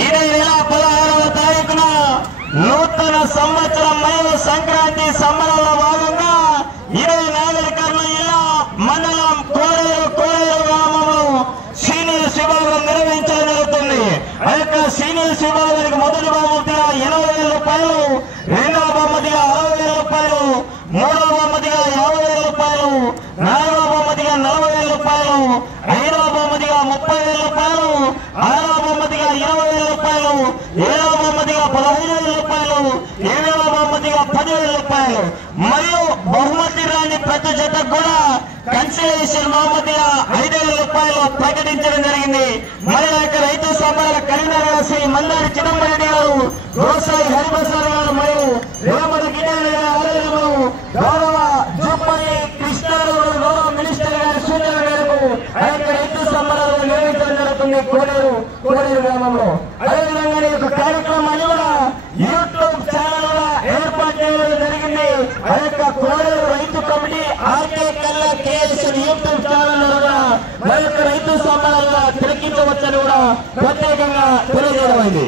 ఈ నెల 16వ తారీఖున నూతన సంవత్సరం మరియు సంక్రాంతి సంబరాల్లో భాగంగా 24 జిల్లా మండలం కోడేరు గ్రామంలో సీనియర్ విభాగం నిర్వహించడం జరుగుతుంది. ఆ యొక్క సీనియర్ విభాగానికి మొదటి బహుమతిగా 80,000 రూపాయలు, రెండవ బహుమతిగా 60,000 రూపాయలు, మూడవ బహుమతిగా 50,000 రూపాయలు, నాలుగవ బహుమతిగా 40,000 రూపాయలు, ఐదవ బహుమతిగా 30,000 రూపాయలు, ఆరవ బహుమతిగా 20,000 రూపాయలు, ఏడవ బహుమతిగా 15,000 రూపాయలు, ఎనిమిదవ బహుమతిగా 10,000 రూపాయలు మరియు బహుమతి రాని ప్రతి జతకు కూడా కన్సిలేషన్ బహుమతిగా 5,000 రూపాయలు ప్రకటించడం జరిగింది. మరి యొక్క రైతు సంబరాల కరీంనగర్ శ్రీ మందారి చిదంబరెడ్డి గారు, గోసాయి హరిప్రసాద్ గారు మరియు రేమల గిన్నెల ఆలయంలో గౌరవ జూపల్లి కృష్ణారావు గౌరవ మినిస్టర్ గారి సూచన మేరకు ఆ యొక్క రైతు సంబరాలు నిర్వహించడం జరుగుతుంది కోడేరు గ్రామంలో. అదేవిధంగా ఈ యొక్క కార్యక్రమాన్ని కూడా యూట్యూబ్ ఛానల్ కూడా ఏర్పాటు చేయడం జరిగింది. ఆ యొక్క కోడేరు రైతు కమిటీ ఆర్కే కల్లా కేఎస్ఎన్ యూట్యూబ్ ఛానల్ కూడా ఆ యొక్క రైతు సంబరాలుగా తిలకించవచ్చని కూడా ప్రత్యేకంగా తెలియజేయడం అయింది.